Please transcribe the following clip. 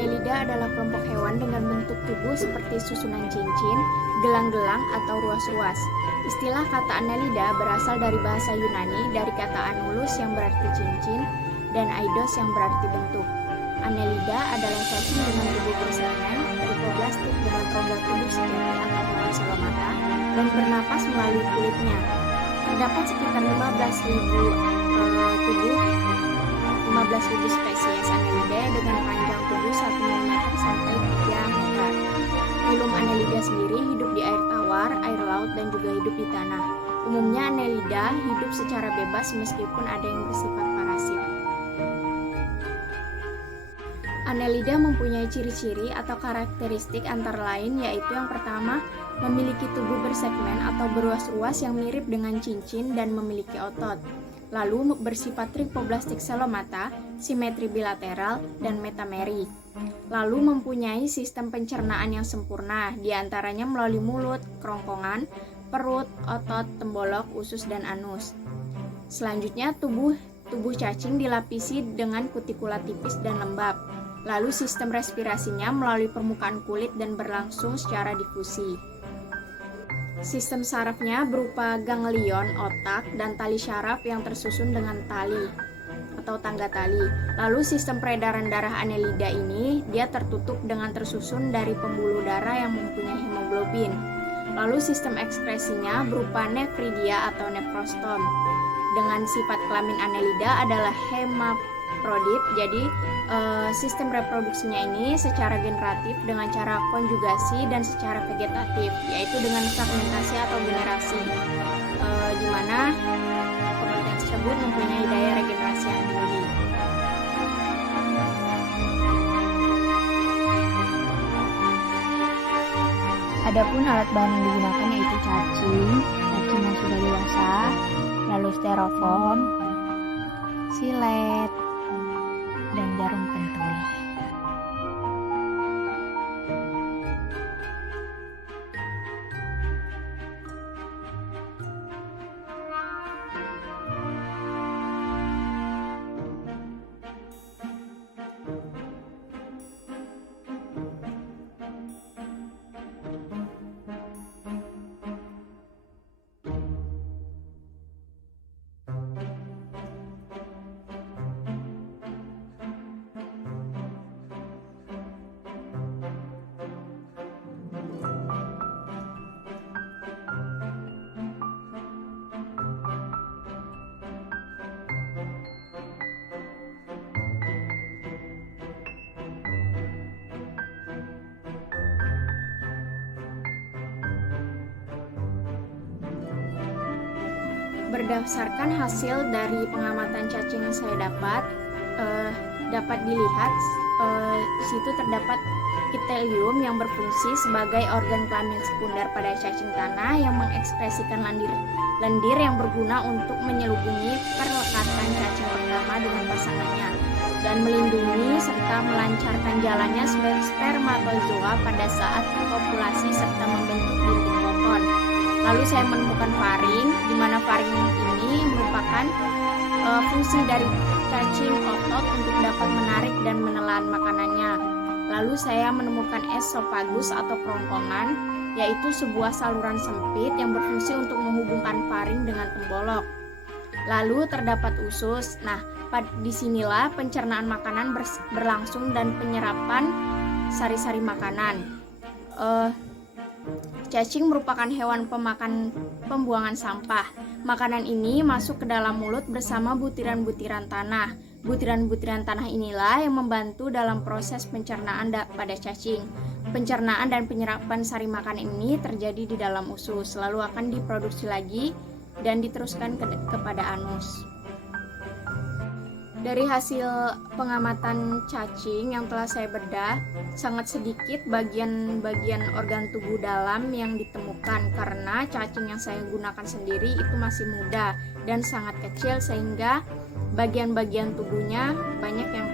Annelida adalah kelompok hewan dengan bentuk tubuh seperti susunan cincin, gelang-gelang, atau ruas-ruas. Istilah kata Annelida berasal dari bahasa Yunani dari kata annulus yang berarti cincin dan eidos yang berarti bentuk. Annelida adalah cacing dengan tubuh bersegmen, tripoblastik dengan rongga tubuh sejati atau hewan selomata dan bernapas melalui kulitnya. Terdapat sekitar 15.000 spesies Annelida dengan panjang tubuh 1 mm sampai 3 meter. Filum Annelida sendiri hidup di air tawar, air laut, dan juga hidup di tanah. Umumnya Annelida hidup secara bebas meskipun ada yang bersifat parasit. Annelida mempunyai ciri-ciri atau karakteristik antara lain yaitu yang pertama, memiliki tubuh bersegmen atau beruas-ruas yang mirip dengan cincin dan memiliki otot. Lalu bersifat tripoblastik selomata, simetri bilateral, dan metameri. Lalu mempunyai sistem pencernaan yang sempurna, diantaranya melalui mulut, kerongkongan, perut, otot, tembolok, usus, dan anus. Selanjutnya tubuh cacing dilapisi dengan kutikula tipis dan lembab. Lalu sistem respirasinya melalui permukaan kulit dan berlangsung secara difusi. Sistem sarafnya berupa ganglion otak dan tali syaraf yang tersusun dengan tali atau tangga tali. Lalu sistem peredaran darah Annelida ini dia tertutup dengan tersusun dari pembuluh darah yang mempunyai hemoglobin. Lalu sistem ekskresinya berupa nefridia atau nephrostomy. Dengan sifat kelamin Annelida adalah hermaprodit, jadi sistem reproduksinya ini secara generatif dengan cara konjugasi dan secara vegetatif, yaitu dengan fragmentasi atau generasi, di mana penelitian tersebut mempunyai daya regenerasi yang tinggi. Adapun alat bahan yang digunakan yaitu cacing yang sudah dewasa, lalu styrofoam, silet, dan jarum pentul. Berdasarkan hasil dari pengamatan cacing yang saya dapat dilihat di situ terdapat epitelium yang berfungsi sebagai organ kelamin sekunder pada cacing tanah yang mengekspresikan lendir yang berguna untuk menyelubungi perlekatan cacing pertama dengan pasangannya dan melindungi serta melancarkan jalannya spermatozoa pada saat kopulasi serta membentuk dinding kokon. Lalu saya menemukan faring, di mana faring ini merupakan fungsi dari cacing otot untuk dapat menarik dan menelan makanannya. Lalu saya menemukan esophagus atau kerongkongan, yaitu sebuah saluran sempit yang berfungsi untuk menghubungkan faring dengan tembolok. Lalu terdapat usus. Nah, disinilah pencernaan makanan berlangsung dan penyerapan sari-sari makanan. Cacing merupakan hewan pemakan pembuangan sampah. Makanan ini masuk ke dalam mulut bersama butiran-butiran tanah. Butiran-butiran tanah inilah yang membantu dalam proses pencernaan pada cacing. Pencernaan dan penyerapan sari makanan ini terjadi di dalam usus, lalu akan diproduksi lagi dan diteruskan kepada anus. Dari hasil pengamatan cacing yang telah saya bedah, sangat sedikit bagian-bagian organ tubuh dalam yang ditemukan karena cacing yang saya gunakan sendiri itu masih muda dan sangat kecil sehingga bagian-bagian tubuhnya banyak yang